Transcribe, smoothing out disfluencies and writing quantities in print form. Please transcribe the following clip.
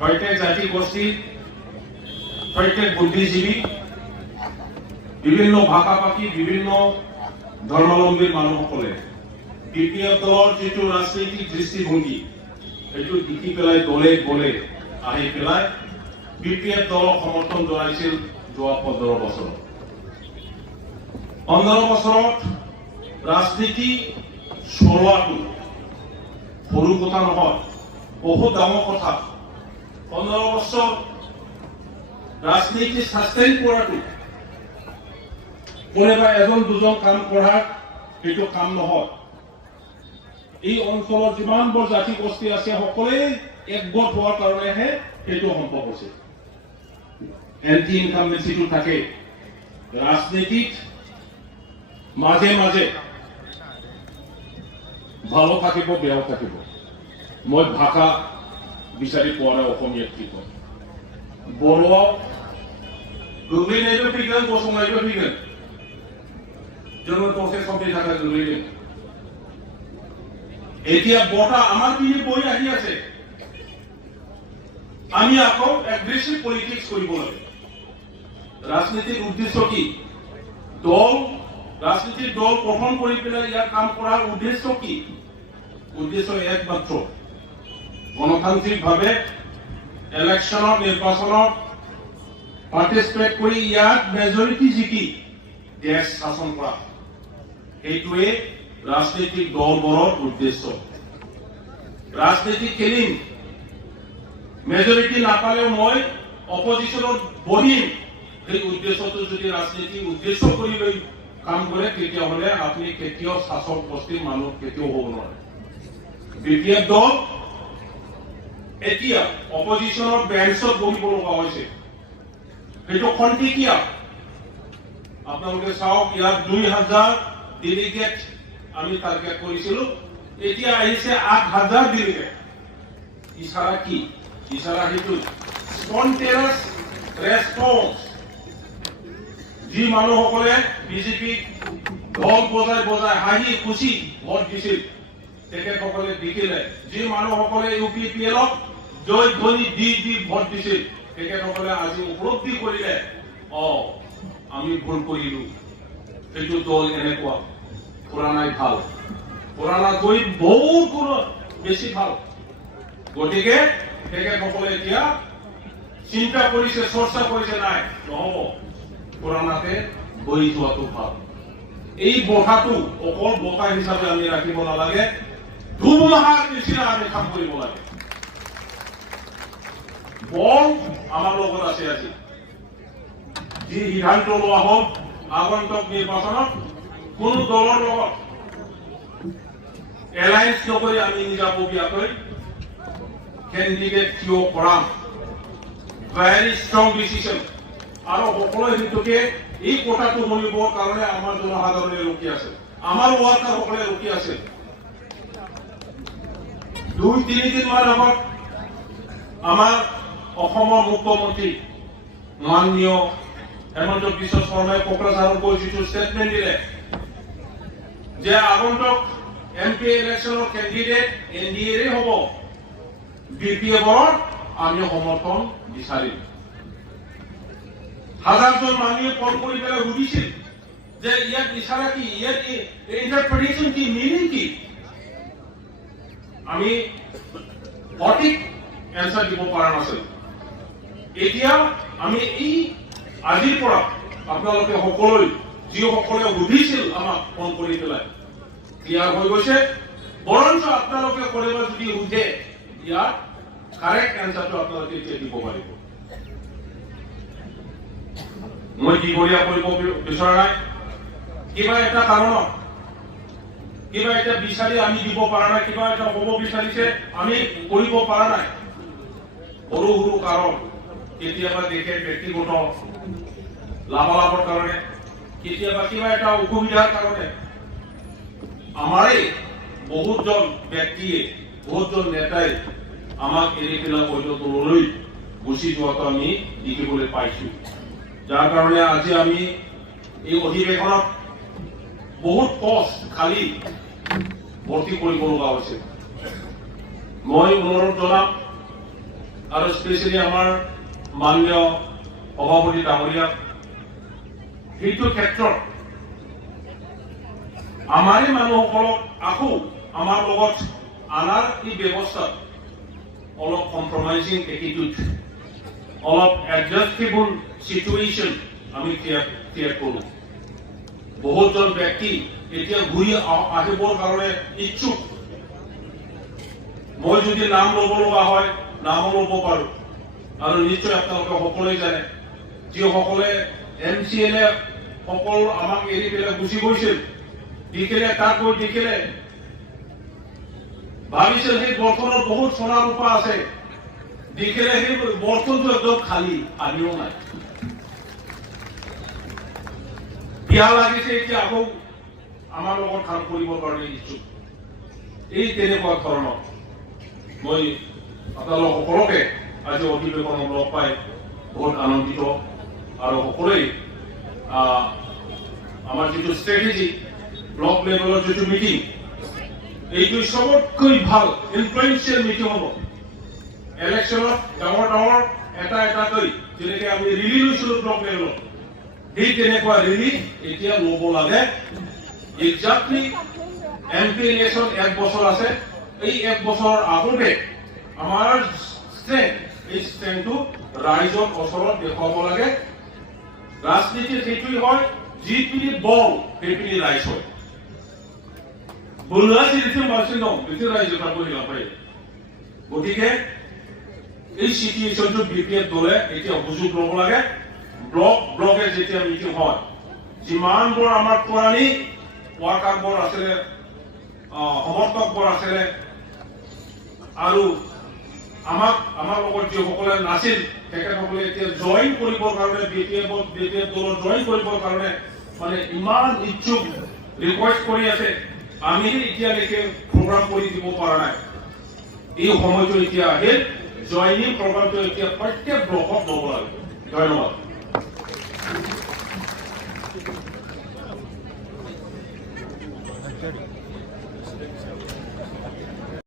প্ৰত্যেক জাতি গোষ্ঠী প্ৰত্যেক বুদ্ধিজীবী বিভিন্ন ভাষাভাষী বিভিন্ন ধৰ্মাৱলম্বীৰ মানুহসকলে বিপিএফ দলৰ যিটো ৰাজনৈতিক দৃষ্টিভংগী এইটো দেখি পেলাই দলে বলে আহি পেলাই বিপিএফ দলক সমৰ্থন জনাইছিল যোৱা 15 বছৰত 15 বছৰত ৰাজনীতি চলোৱাটো সৰু কথা নহয় বহুত ডাঙৰ কথা 15 বছৰ ৰাজনীতি সাস্টেইন কৰাটো কোনোবা এজন দুজন কাম কৰাৰ সেইটো কাম নহয় এই অঞ্চলত যিমানবোৰ জাতি গোষ্ঠী আছে সকলোৱে একগোট হোৱাৰ কাৰণেহে সেইটো সম্ভৱ হৈছে এন্টি ইনকামবেন্সিটো থাকে ৰাজনীতিত মাজে মাজে ভালো থাকিব বেয়াও থাকিব মই ভাষা বিচাৰি পোৱা নাই অসমীয়াত কি কয় বড়োৱাও গোগ্লैनायबो फैगोन गसंनायबो फैगोन जोङो दसे समनि थाखाय गोग्लैदों এতিয়া বটা আমাৰ পিনে বৈ আহি আছে আমি আকৌ এগ্ৰেসিভ পলিটিক্স কৰিব লাগে ৰাজনীতিৰ উদ্দেশ্য কি দল ৰাজনীতিৰ দল গঠন কৰি পেলাই ইয়াৰ কাম কৰাৰ উদ্দেশ্য কি উদ্দেশ্য একমাত্ৰ গণতান্ত্ৰিকভাৱে ইলেকশ্যনত নিৰ্বাচনত পাৰ্টিচিপেট কৰি ইয়াত মেজৰিটি জিকি দেশ শাসন কৰা এইটোৱে ৰাজনৈতিক দলবোৰৰ উদ্দেশ্য ৰাজনীতি খেলিম মেজৰিটি নাপালেও মই অপজিশনত বহিম এই উদ্দেশ্যটো যদি ৰাজনীতি উদ্দেশ্য কৰি লৈ কাম কৰে তেতিয়াহ'লে আপুনি কেতিয়াও শাসক গোষ্ঠীৰ মানুহ কেতিয়াও হ'ব নোৱাৰে বিপিএফ দল এতিয়া অপজিশনৰ বেঞ্চত বহিব লগা হৈছে সেইটো খন্তেকীয়া আপোনালোকে চাওক ইয়াত 2000 ডেলিগেট আমি টার্গেট করেছিলো এতিয়া আহিছে 8000 ডেলিগেট ইশারা কি ইশারা হেতু স্পন্টেনিয়াস রেসপন্স যি মানুহসকলে বিজেপি দল বজাই বজাই হাঁহি খুশি ভোট দিছিল তেখেতসকলে দেখিলে যি মানুহসকলে ইউপিপিএলক জয় ধ্বনি দি দি ভোট দিছিল তেখেতসকলে আজি উপলব্ধি কৰিলে আমি ভুল কৰিলো এইটো দল এনেকুৱা পুৰানাই ভাল পুৰানা গৈ বহুত গুণ বেছি ভাল গতিকে তেখেতসকলে এতিয়া চিন্তা কৰিছে চৰ্চা কৰিছে নাই নহব পুৰানাতে বহি যোৱাটো ভাল এই বহাটো অকল বহা হিচাপে আমি ৰাখিব নালাগে ধুমুহাৰ নিচিনা আমি কাম কৰিব লাগে বল আমাৰ লগত আছে আজি যি সিদ্ধান্ত লোৱা হওক আগন্তুক নিৰ্বাচনত কোন দলৰ লগত এলায়েন্স নকৰি আমি নিজাববীয়াকৈ কেণ্ডিডেট থিয় কৰাম ভেৰি ষ্ট্ৰং ডিচিশ্যন আৰু সকলোৱে সেইটোকে এই কথাটো শুনিবৰ কাৰণে আমাৰ জনসাধাৰণে ৰখি আছে আমাৰ ৱাৰ্কাৰসকলে ৰখি আছে 2-3 দিন মান আগত আমাৰ অসমৰ মুখ্যমন্ত্ৰী মাননীয় হেমন্ত বিশ্ব শৰ্মাই কোকৰাঝাৰত গৈ যিটো ষ্টেটমেণ্ট দিলে যে আগন্তুক এমপি ইলেকশ্যনৰ কেণ্ডিডেট এনডিএৰে হ'ব বিপিএফৰ আমি সমৰ্থন বিচাৰিম হাজাৰজন মানুহে ফোন কৰি পেলাই সুধিছিল যে ইয়াত ইশাৰা কি ইয়াত ইণ্টাৰপ্ৰিটেশ্যন কি মিনিং কি আমি সঠিক এনসাৰ দিব পৰা নাছিল এতিয়া আমি এই আজিৰ পৰা আপোনালোকে সকলোৱে যিসকলে সুধিছিল আমাক ফোন কৰি পেলাই ক্লিয়াৰ হৈ গৈছে বৰঞ্চ আপোনালোকে কৰিব যদি সুধে ইয়াৰ কাৰেক্ট এনসাৰটো আপোনালোকে এতিয়া দিব পাৰিব মই দীঘলীয়া কৰিব বিচৰা নাই কিবা এটা কাৰণত কিবা এটা বিচাৰি আমি দিব পৰা নাই কিবা এটা হ'ব বিচাৰিছে আমি কৰিব পৰা নাই সৰু সৰু কাৰণ কেতিয়াবা দেখে ব্যক্তিগত লাভালাভৰ কাৰণে কেতিয়াবা কিবা এটা অসুবিধাৰ কাৰণে আমাৰে বহুতজন ব্যক্তিয়ে বহুতজন নেতাই আমাক এৰি পেলাই অন্য দললৈ গুচি যোৱাটো আমি দেখিবলৈ পাইছো যাৰ কাৰণে আজি আমি এই অধিৱেশনত বহুত পোষ্ট খালি ভৰ্তি কৰিব লগা হৈছে মই অনুৰোধ জনাম আৰু স্পেচিয়েলি আমাৰ মাননীয় সভাপতি ডাঙৰীয়া সেইটো ক্ষেত্ৰত আমাৰে মানুহসকলক আকৌ আমাৰ লগত আনাৰ এই ব্যৱস্থাত অলপ কম্প্ৰমাইজিং এটিটিউড অলপ এডজাষ্টেবল চিটুৱেশ্যন আমি ক্ৰিয়েট কৰোঁ বহুতজন ব্যক্তি এতিয়া ঘূৰি আহিবৰ কাৰণে ইচ্ছুক মই যদি নাম ল'ব লগা হয় নামো ল'ব পাৰোঁ আৰু নিশ্চয় আপোনালোকে সকলোৱে জানে যিসকলে MCLA সকলো আমাক এৰি পেলাই গুচি গৈছিল দেখিলে তাক গৈ দেখিলে ভাবিছিল সেই বৰ্তমানৰ বহুত সোণা ৰূপা আছে দেখিলে সেই বৰ্তনটো একদম খালী আমিও নাই বিয়া লাগিছে এতিয়া আকৌ আমাৰ লগত কাম কৰিবৰ কাৰণে ইচ্ছুক এই তেনেকুৱা ধৰণৰ মই আপোনালোক সকলোকে আজি অধিৱেশনত লগ পাই বহুত আনন্দিত আৰু সকলোৱে আমাৰ যিটো ষ্ট্ৰেটেজি ব্লক লেভেলৰ যিটো মিটিং এইটো সবতকৈ ভাল ইনফ্লুৱেঞ্চিয়েল মিটিং হ'ব ইলেকশ্যনত ডাঙৰ ডাঙৰ এটাকৈ যেনেকৈ আমি ৰেলী লৈছিলোঁ ব্লক লেভেলত সেই তেনেকুৱা ৰেলী এতিয়া ল'ব লাগে এক্সাক্টলি MP ইলেকশ্যন 1 বছৰ আছে এই 1 বছৰৰ আগতে আমাৰ ষ্ট্ৰেংথ এই ষ্ট্ৰেংথটো ৰাইজৰ ওচৰত দেখুৱাব লাগে ৰাজনীতিৰ সেইটোৱেই হয় যিপিনি বল সেইপিনি ৰাইজ হয় বলুৱা যিটো মাৰ্চিন দম সেইটো ৰাইজে পাবহি নাপায় গতিকে এই চিটুৱেশ্যনটো BPF দলে এতিয়া সুযোগ ল'ব লাগে ব্লকে যেতিয়া মিটিং হয় যিমানবোৰ আমাৰ পুৰণি ৱাৰ্কাৰবোৰ আছিলে সমৰ্থকবোৰ আছিলে আৰু আমাৰ লগত যিসকলে নাছিল তেখেতসকলে এতিয়া জইন কৰিবৰ কাৰণে BPF দলত জইন কৰিবৰ কাৰণে মানে ইমান ইচ্ছুক ৰিকুৱেষ্ট কৰি আছে আমি এতিয়ালৈকে প্ৰগ্ৰাম কৰি দিব পৰা নাই এই সময়টো এতিয়া আহিল জইনিং প্ৰগ্ৰামটো এতিয়া প্ৰত্যেক ব্লকত ল'ব লাগে ধন্যবাদ